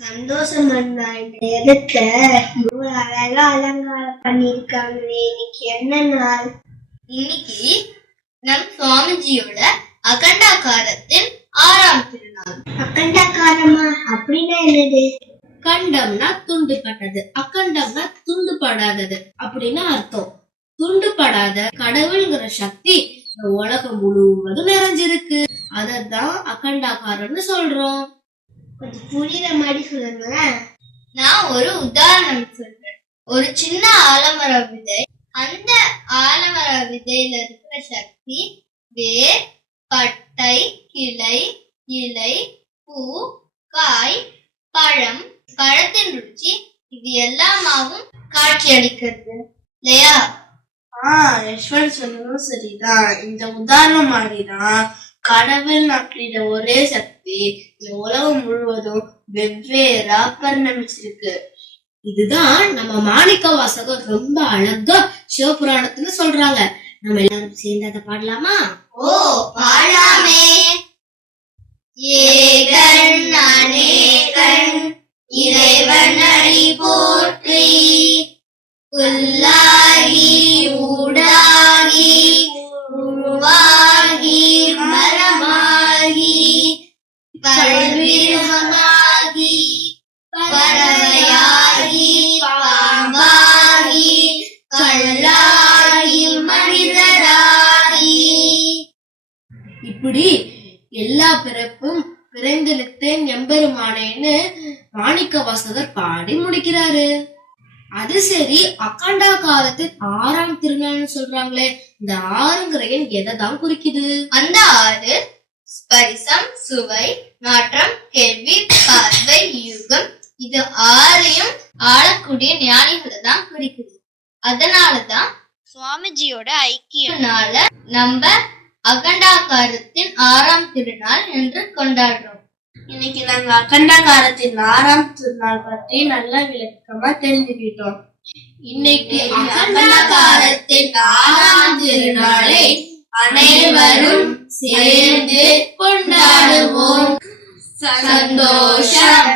சந்தோஷம் அண்ணா, இந்த இடத்த இவ்வளவு அழகா அலங்காரம் பண்ணிருக்காங்களே. இன்னைக்கு என்ன நாள்? இன்னைக்கு நம் சுவாமிஜியோட அகண்டாகாரத்தின் 6ஆம் திருநாள். அகண்டாகாரமா அப்படின்னா என்னது? கண்டம்னா துண்டுபட்டது, அகண்டம்னா துண்டுபடாதது அப்படின்னு அர்த்தம். துண்டுபடாத கடவுள்ங்கிற சக்தி இந்த உலகம் முழுவதும் நிறைஞ்சிருக்கு. அததான் அகண்டாகாரம்னு சொல்றோம். கொஞ்சம் புரியுற மாதிரி சொல்லுங்க. நான் ஒரு உதாரணம் சொல்றேன். ஒரு சின்ன ஆலமர விதை, அந்த ஆலமர விதையில இருக்கிற சக்தி வேர், பட்டை, கிளை, இலை, பூ, காய், பழம், பழத்தின் ருச்சி, இது எல்லாமாவும் காட்சி அளிக்கிறது இல்லையா? யஷ்வந்த் சொன்னதும் சரிதான். இந்த உதாரணம் மாதிரிதான் கடவுள் அப்படின்ற ஒரே சக்தி இந்த உலகம் முழுவதும் வெவ்வேறா பரிணமிச்சிருக்கு. இதுதான் நம்ம மாணிக்க வாசகர் ரொம்ப அழகா சிவபுராணத்துல சொல்றாங்க. நம்ம எல்லாரும் சேர்ந்து அதை பாடலாமா? ஓ, பாடாமே. ஏகன் அநேகன் இறைவன் அடி போற்றி, புல்லாகி ஊடாகி உருவாகி மரமாகி பல்விருகமாகி பறவையாகி பாம்பாகி கல்லாகி மனிதராகி, இப்படி எல்லா பிறப்பும் பிறந்தெடுத்தேன் எம்பெருமானேன்னு மாணிக்க வாசகர் பாடி முடிக்கிறாரு. அது சரி, அகண்டாகாரத்தின் 6ஆம் திருநாள்னு சொல்றாங்களே, இந்த 6ங்கிற எண் எதைதான் குறிக்குது? அந்த 6 ஸ்பரிசம், சுவை, நாற்றம், கேள்வி, பார்வை, யுகம், இது 6ஐயும் ஆளக்கூடிய ஞானிகளை தான் குறிக்குது. அதனாலதான் சுவாமிஜியோட ஐக்கியனால நம்ம அகண்டாகாரத்தின் 6ஆம் திருநாள் என்று கொண்டாடுறோம். இன்னைக்கு நாங்க அகண்டாகாரத்தின் 6ஆம் திருநாள் பற்றி நல்ல விளக்கமா தெரிஞ்சுக்கிட்டோம். இன்னைக்கு அகண்டாகாரத்தின் 6ஆம் திருநாளை அனைவரும் சேர்ந்து கொண்டாடுவோம். சந்தோஷம்.